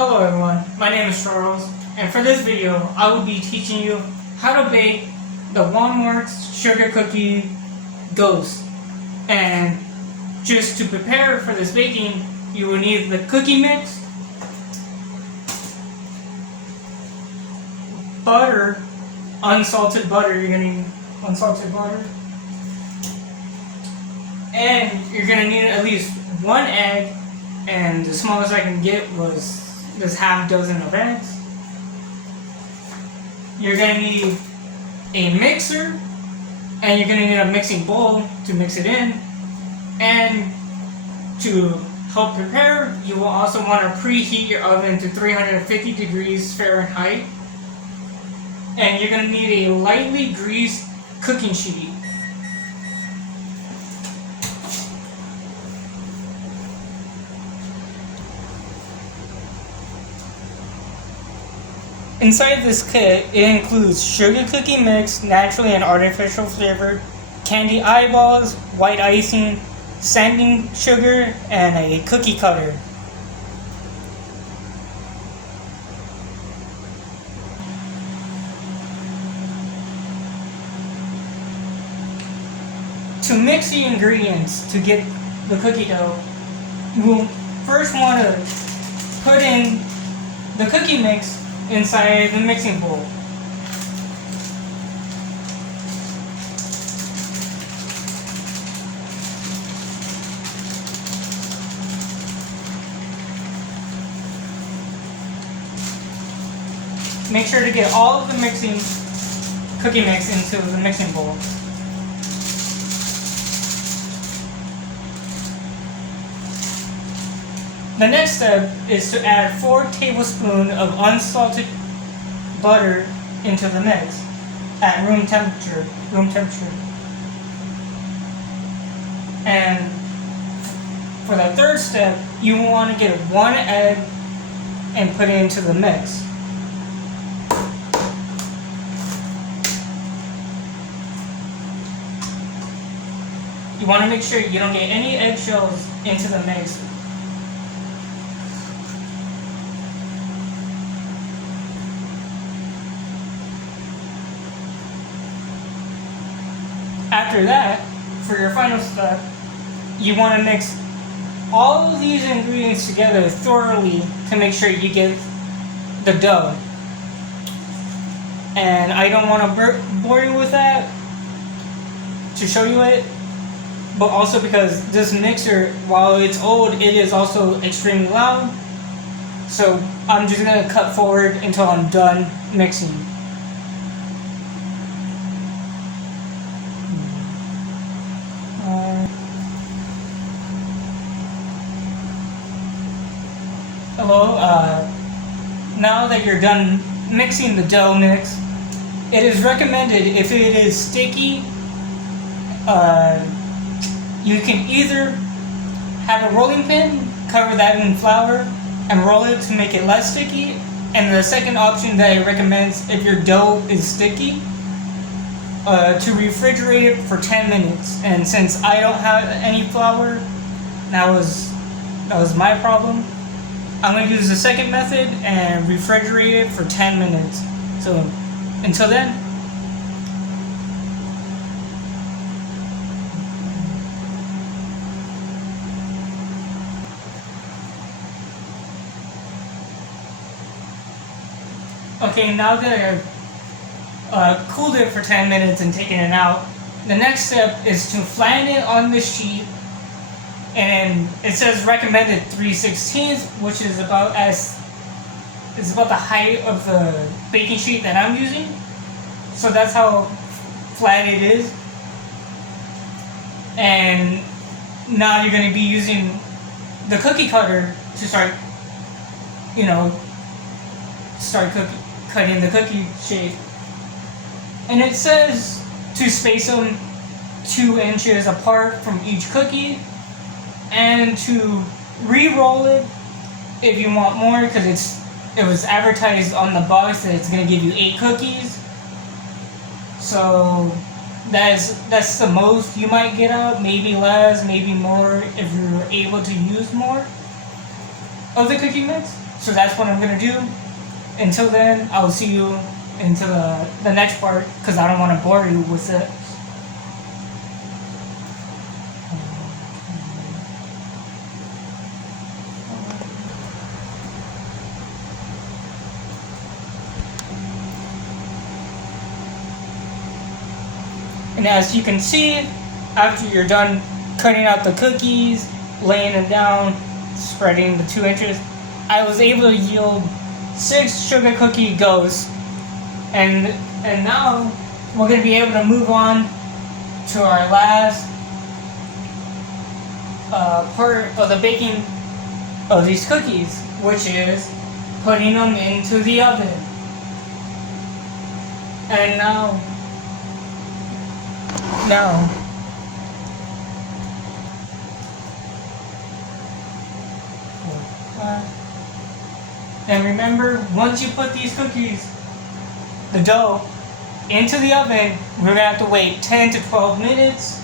Hello everyone, my name is Charles, and for this video, I will be teaching you how to bake the Walmart's Sugar Cookie Ghost. And just to prepare for this baking, you will need the cookie mix, butter, unsalted butter, you're gonna need unsalted butter, and you're gonna need at least one egg, and the smallest I can get was this half dozen of eggs. You're gonna need a mixer, and you're gonna need a mixing bowl to mix it in. And to help prepare, you will also want to preheat your oven to 350 degrees Fahrenheit. And you're gonna need a lightly greased cooking sheet. Inside this kit, it includes sugar cookie mix, naturally and artificial flavored, candy eyeballs, white icing, sanding sugar, and a cookie cutter. To mix the ingredients to get the cookie dough, you will first want to put in the cookie mix inside the mixing bowl. Make sure to get all of the cookie mix into the mixing bowl. The next step is to add 4 tablespoons of unsalted butter into the mix at room temperature. And for the third step, you want to get 1 egg and put it into the mix. You want to make sure you don't get any eggshells into the mix. After that, for your final step, you want to mix all of these ingredients together thoroughly to make sure you get the dough. And I don't want to bore you with that to show you it, but also because this mixer, while it's old, it is also extremely loud. So I'm just going to cut forward until I'm done mixing. Hello, now that you're done mixing the dough mix, it is recommended if it is sticky, you can either have a rolling pin, cover that in flour, and roll it to make it less sticky. And the second option that I recommend is if your dough is sticky, to refrigerate it for 10 minutes. And since I don't have any flour, that was my problem. I'm going to use the second method and refrigerate it for 10 minutes. So, until then. Okay, now that I've cooled it for 10 minutes and taken it out, the next step is to flatten it on the sheet. And it says recommended 3/16, which is about the height of the baking sheet that I'm using. So that's how flat it is. And now you're going to be using the cookie cutter to start cutting the cookie shape. And it says to space them 2 inches apart from each cookie, and to re-roll it if you want more, because it was advertised on the box that it's going to give you 8 cookies. So that's the most you might get out, maybe less, maybe more if you're able to use more of the cookie mix. So that's what I'm gonna do. Until then, I'll see you into the next part because I don't want to bore you with it. And as you can see, after you're done cutting out the cookies, laying them down, spreading the 2 inches, I was able to yield 6 sugar cookie doughs. And now we're going to be able to move on to our last part of the baking of these cookies, which is putting them into the oven. And now and remember, once you put these cookies, the dough, into the oven, we're gonna have to wait 10 to 12 minutes.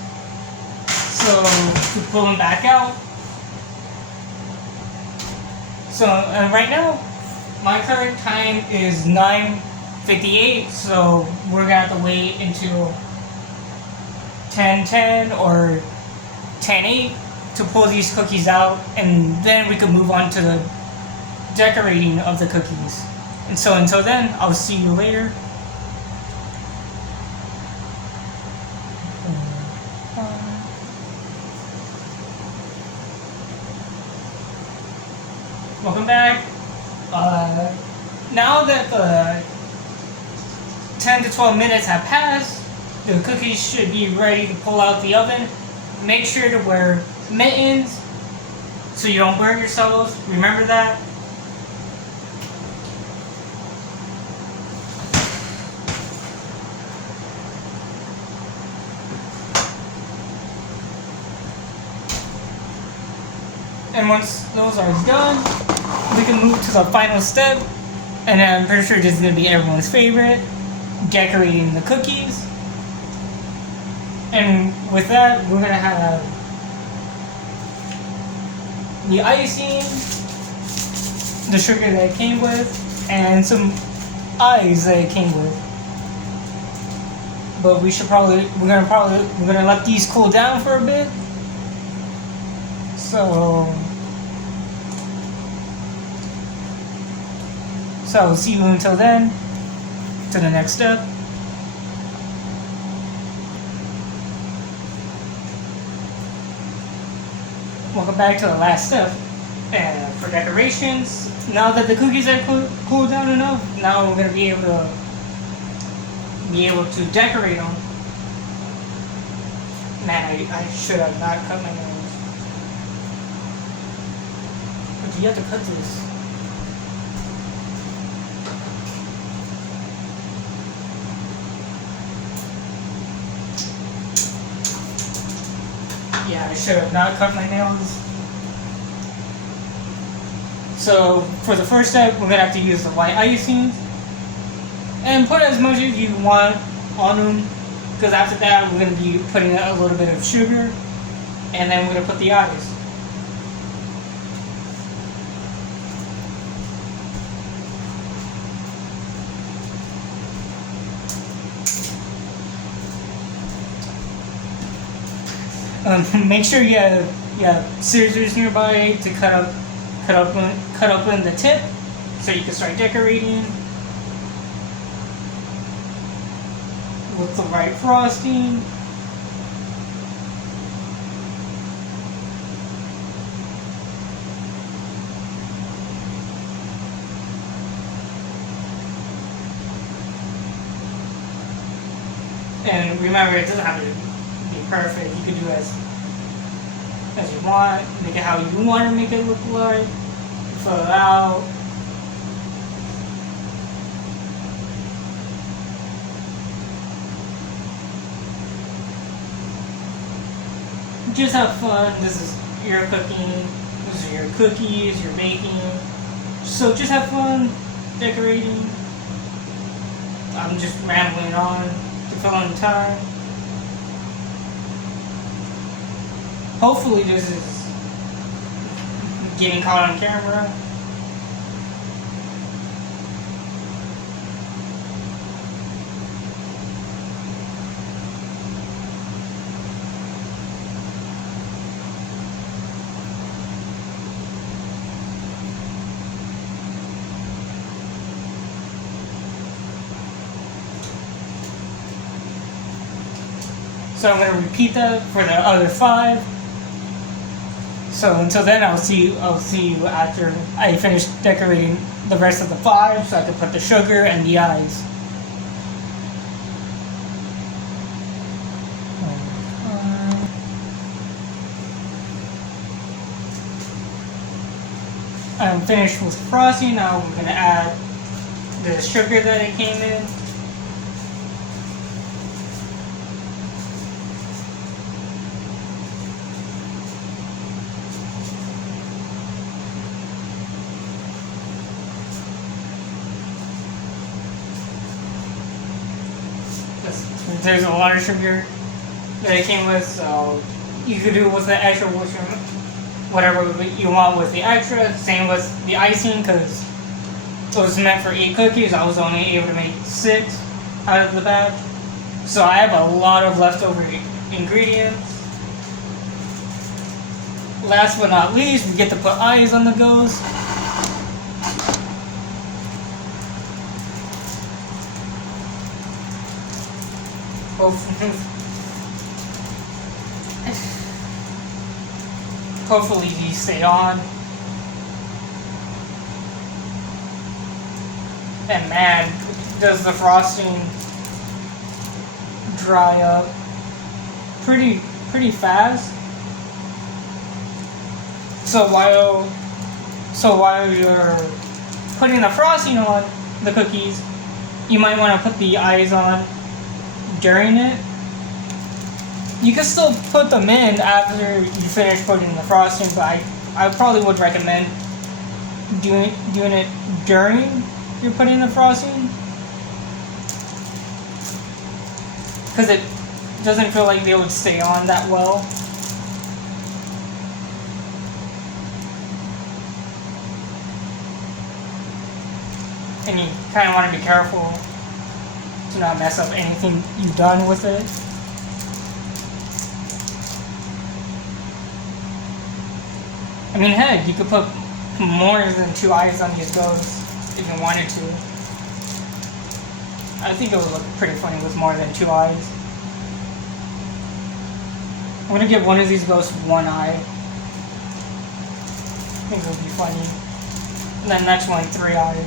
So to pull them back out. So right now, my current time is 9:58. So we're gonna have to wait until 10:10 or 10:08 to pull these cookies out, and then we can move on to the decorating of the cookies. And so until then, I'll see you later. Welcome back. Now that the 10 to 12 minutes have passed, the cookies should be ready to pull out the oven. Make sure to wear mittens so you don't burn yourselves. Remember that. And once those are done, we can move to the final step. And I'm pretty sure this is going to be everyone's favorite, decorating the cookies. And with that, we're going to have the icing, the sugar that it came with, and some eyes that it came with. But we're gonna let these cool down for a bit. So I'll see you until then, to the next step. Welcome back to the last step. And for decorations, now that the cookies are cooled down enough, now we're going to be able to decorate them. Man, I should have not cut my nails. But you have to cut this. Yeah, I should have not cut my nails. So for the first step, we're gonna have to use the white icing and put as much as you want on them. Because after that, we're gonna be putting a little bit of sugar, and then we're gonna put the eyes. Make sure you have scissors nearby to cut open the tip, so you can start decorating with the right frosting. And remember, it doesn't have to be perfect. You can do as you want, make it how you want to make it look like, fill it out. Just have fun. This is your cooking, these are your cookies, you're baking. So just have fun decorating. I'm just rambling on to fill in time. Hopefully this is getting caught on camera. So I'm gonna repeat that for the other 5. So until then, I'll see you after I finish decorating the rest of the 5, so I can put the sugar and the eyes. I'm finished with frosting. Now I'm gonna add the sugar that it came in. There's a lot of sugar that it came with, so you could do with the extra, whatever you want with the extra. Same with the icing, because it was meant for 8 cookies. I was only able to make 6 out of the batch, so I have a lot of leftover ingredients. Last but not least, we get to put eyes on the ghost. Hopefully these stay on. And man, does the frosting dry up pretty fast. So while you're putting the frosting on the cookies, you might want to put the eyes on during it. You can still put them in after you finish putting the frosting, but I probably would recommend doing it during you're putting the frosting, because it doesn't feel like they would stay on that well. And you kind of want to be careful to not mess up anything you've done with it. I mean, heck, you could put more than 2 eyes on these ghosts if you wanted to. I think it would look pretty funny with more than 2 eyes. I'm gonna give one of these ghosts 1 eye. I think it would be funny. And then the next one, 3 eyes.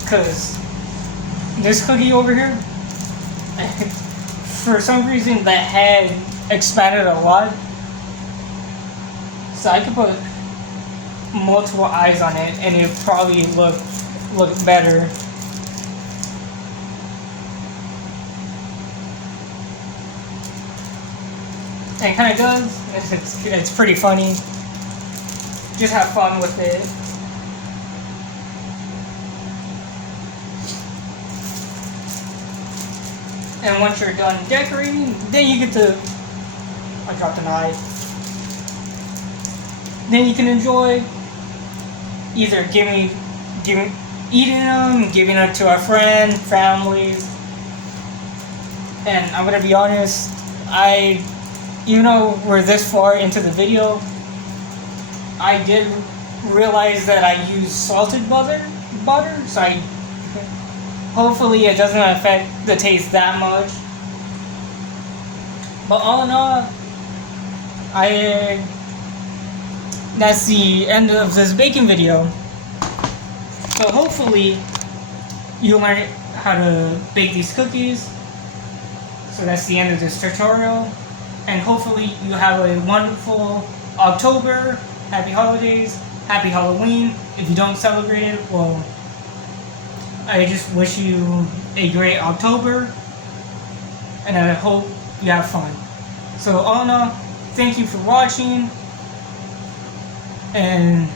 Because this cookie over here, for some reason the head expanded a lot, so I could put multiple eyes on it and it probably look better. And it kind of does. It's pretty funny. Just have fun with it. And once you're done decorating, then you get to... I dropped an eye. Then you can enjoy either eating them, giving them to our friends, families. And I'm gonna be honest, even though we're this far into the video, I did realize that I use salted butter, so hopefully it doesn't affect the taste that much. But all in all, that's the end of this baking video. So hopefully you learn how to bake these cookies. So that's the end of this tutorial. And hopefully you have a wonderful October. Happy holidays, happy Halloween. If you don't celebrate it, well, I just wish you a great October, and I hope you have fun. So all in all, thank you for watching, and